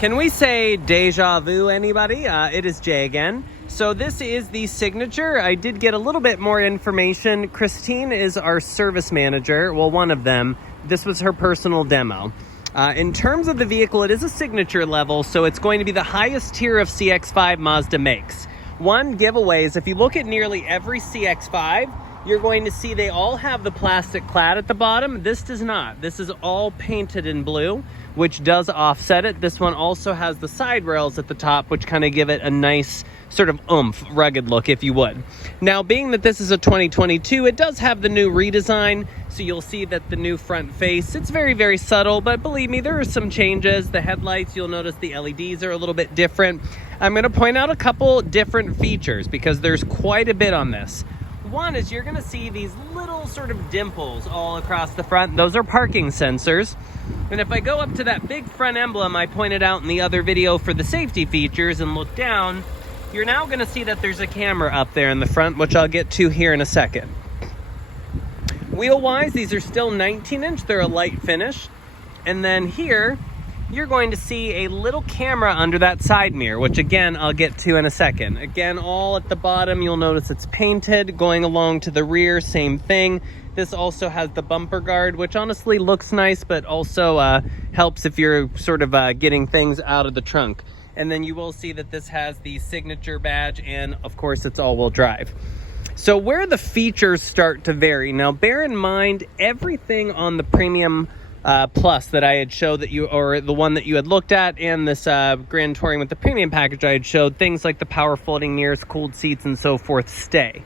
Can we say deja vu, anybody? It is Jay again. So this is the Signature. I did get a little bit more information. Christine is our service manager. Well, one of them. This was her personal demo. In terms of the vehicle, it is a Signature level, so it's going to be the highest tier of CX-5 Mazda makes. One giveaway is if you look at nearly every CX-5, you're going to see they all have the plastic clad at the bottom. This does not. This is all painted in blue, which does offset it. This one also has the side rails at the top, which kind of give it a nice sort of oomph, rugged look, if you would. Now, being that this is a 2022, it does have the new redesign, so you'll see that the new front face, it's very, very subtle, but believe me, there are some changes. The headlights, you'll notice the LEDs are a little bit different. I'm going to point out a couple different features because there's quite a bit on this. One is you're going to see these little sort of dimples all across the front. Those are parking sensors. And if I go up to that big front emblem I pointed out in the other video for the safety features and look down, you're now going to see that there's a camera up there in the front, which I'll get to here in a second. Wheel-wise, these are still 19-inch. They're a light finish. And then here, you're going to see a little camera under that side mirror, which again, I'll get to in a second. Again, all at the bottom, you'll notice it's painted. Going along to the rear, same thing. This also has the bumper guard, which honestly looks nice, but also helps if you're sort of getting things out of the trunk. And then you will see that this has the Signature badge, and of course, it's all-wheel drive. So where the features start to vary, now bear in mind, everything on the Premium Plus that I had showed that you, or the one that you had looked at, and this Grand Touring with the Premium package I had showed, things like the power folding mirrors, cooled seats, and so forth stay.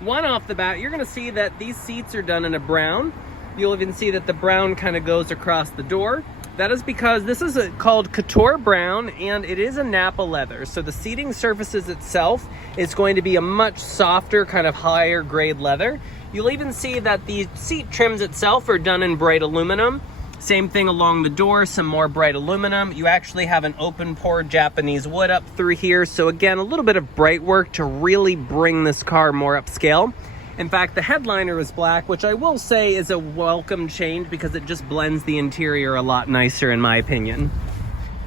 One off the bat, you're going to see that these seats are done in a brown. You'll even see that the brown kind of goes across the door. That is because this is called Couture Brown, and it is a Nappa leather. So the seating surfaces itself is going to be a much softer, kind of higher grade leather. You'll even see that the seat trims itself are done in bright aluminum. Same thing along the door, some more bright aluminum. You actually have an open pore Japanese wood up through here. So again, a little bit of bright work to really bring this car more upscale. In fact, the headliner is black, which I will say is a welcome change because it just blends the interior a lot nicer in my opinion.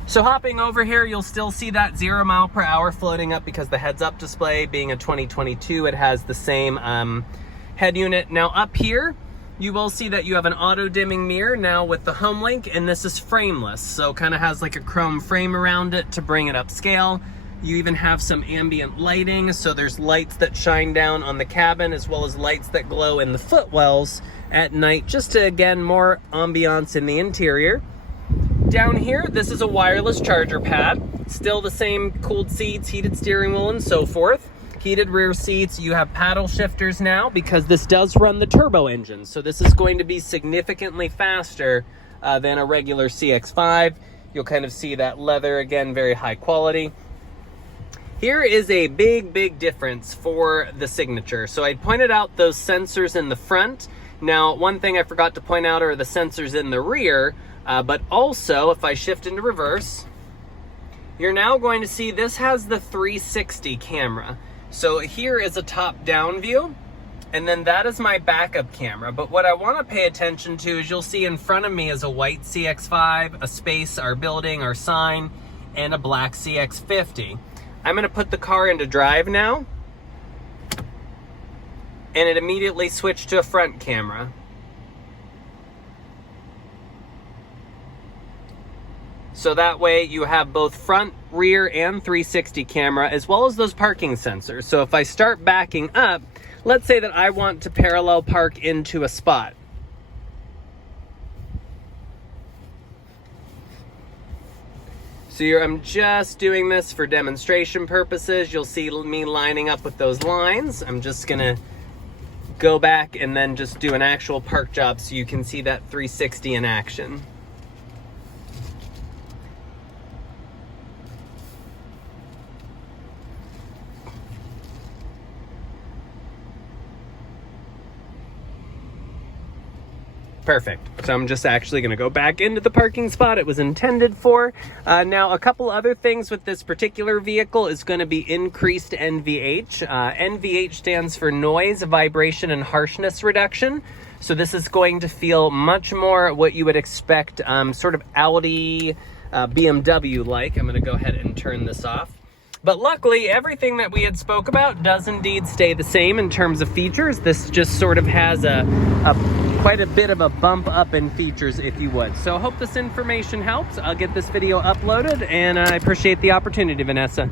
So hopping over here, you'll still see that 0 mile per hour floating up because the heads-up display being a 2022, it has the same head unit. Now up here, you will see that you have an auto-dimming mirror now with the HomeLink, and this is frameless. So kind of has like a chrome frame around it to bring it upscale. You even have some ambient lighting, so there's lights that shine down on the cabin as well as lights that glow in the footwells at night, just to, again, more ambiance in the interior. Down here, this is a wireless charger pad. Still the same cooled seats, heated steering wheel, and so forth. Heated rear seats. You have paddle shifters now because this does run the turbo engine, so this is going to be significantly faster than a regular CX-5. You'll kind of see that leather, again, very high quality. Here is a big, big difference for the Signature. So I pointed out those sensors in the front. Now, one thing I forgot to point out are the sensors in the rear, but also if I shift into reverse, you're now going to see this has the 360 camera. So here is a top-down view, and then that is my backup camera. But what I want to pay attention to is you'll see in front of me is a white CX-5, a space, our building, our sign, and a black CX-50. I'm going to put the car into drive now, and it immediately switched to a front camera. So that way you have both front, rear, and 360 camera, as well as those parking sensors. So if I start backing up, let's say that I want to parallel park into a spot. So I'm just doing this for demonstration purposes. You'll see me lining up with those lines. I'm just gonna go back and then just do an actual park job so you can see that 360 in action. Perfect. So I'm just actually going to go back into the parking spot it was intended for. Now, a couple other things with this particular vehicle is going to be increased NVH. NVH stands for noise, vibration, and harshness reduction. So this is going to feel much more what you would expect, sort of Audi BMW-like. I'm gonna go ahead and turn this off. But luckily, everything that we had spoke about does indeed stay the same in terms of features. This just sort of has quite a bit of a bump up in features, if you would. So I hope this information helps. I'll get this video uploaded, and I appreciate the opportunity, Vanessa.